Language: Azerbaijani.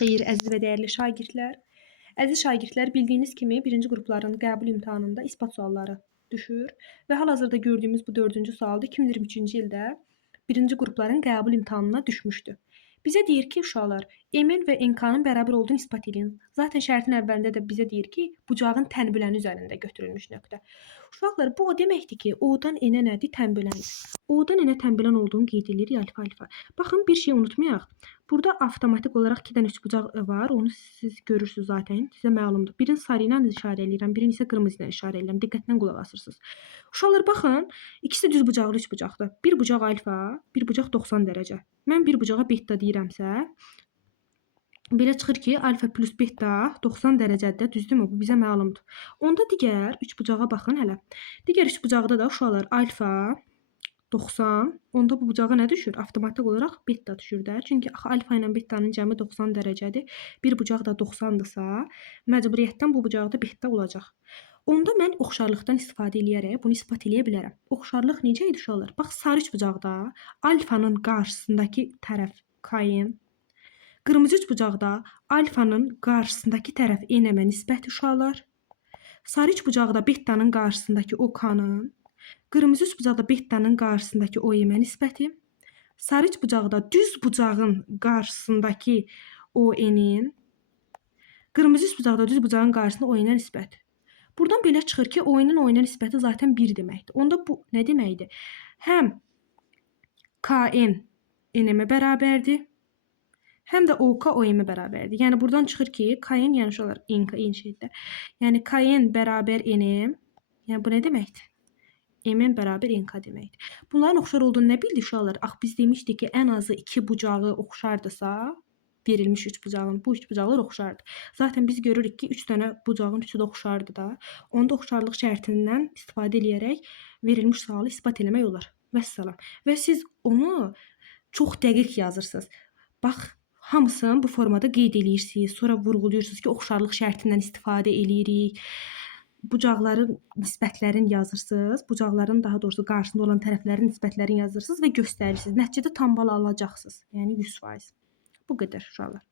Xeyir, əziz və dəyərli şagirdlər. Əziz şagirdlər, bildiyiniz kimi birinci qrupların qəbul imtahanında isbat sualları düşür və hal-hazırda gördüyümüz bu 4-cü sual da 2023-cü ildə birinci qrupların qəbul imtahanına düşmüşdü. Bizə deyir ki, uşaqlar, M-in və NK-nın bərabər olduğunu isbat edin. Zaten şərtin əvvəlində də bizə deyir ki, bucağın tənbüləni üzərində götürülmüş nöqtə. Uşaqlar, bu o deməkdir ki, O-dan N-ə nədir? Tənbüləndir. O-dan N-ə tənbülən olduğunu qeyd edirik alfa-alfa. Baxın, bir şey unutmayaq. Burada avtomatik olaraq 2 dənə üçbucaq var. Onu siz görürsünüz zaten. Sizə məlumdur. Birini sarı ilə işarə edirəm, birini isə qırmızı ilə işarə edirəm. Diqqətlə qulaq asırsınız. Uşaqlar baxın, ikisi də düz bucaqlı üçbucaqdır. Bir bucaq alfa, bir bucaq 90 dərəcə. Mən bir bucağa beta deyirəmsə, belə çıxır ki, alfa plus beta 90 dərəcədə, düzdürmü? Bu bizə məlumdur. Onda digər üçbucağa baxın hələ. Digər üçbucaqda da uşaqlar alfa 90. Onda bu bucağa nə düşür? Avtomatik olaraq beta düşür də. Çünki axı alfa ilə betanın cəmi 90 dərəcədir. Bir bucaq da 90-dırsa, məcburiyyətdən bu bucaqda beta olacaq. Onda mən oxşarlıqdan istifadə edərək bunu isbat edə bilərəm. Oxşarlıq necə idi uşaqlar? Bax, sarı üçbucaqda alfanın qarşısındakı tərəf kain, qırmızı üçbucaqda alfanın qarşısındakı tərəf n-ə nisbət uşaqlar. Sarı üçbucaqda betanın qarşısındakı OK-nın, qırmızı üçbucaqda betanın qarşısındakı OM-ə nisbəti, sarı üçbucaqda düz bucağın qarşısındakı ON-in, qırmızı üçbucaqda düz bucağın qarşısında ON-ə nisbəti. Buradan belə çıxır ki, ON-in ON-ə nisbəti zaten 1 deməkdir. Onda bu nə deməkdir? Həm KN N-ə bərabərdir, həm də OK OM-ə bərabərdir. Yəni buradan çıxır ki, KN yəni uşaqlar NK eyni şeydir. Yəni KN bərabər N-im. Yəni bu nə deməkdir? M-in bərabər NK deməkdir. Bunların oxşar olduğunu nə bildik uşaqlar? Ax biz demişdik ki, ən azı 2 bucağı oxşardısa, verilmiş 3 bucağın, bu 3 bucaqlar oxşardır. Zaten biz görürük ki, 3 dənə bucağın üçü də oxşardır da. Onda oxşarlıq şərtindən istifadə edərək verilmiş sualı isbat etmək olar. Vəssalam. Və siz onu çox dəqiq yazırsınız. Bax, hamısını bu formada qeyd edirsiniz. Sonra vurğulayırsınız ki, oxşarlıq şərtindən istifadə edirik. Bucaqların nisbətlərini yazırsınız. Bucaqların daha doğrusu qarşısında olan tərəflərin nisbətlərini yazırsınız və göstərirsiniz. Nəticədə tam bal alacaqsınız. Yəni 100%. Bu qədər uşaqlar.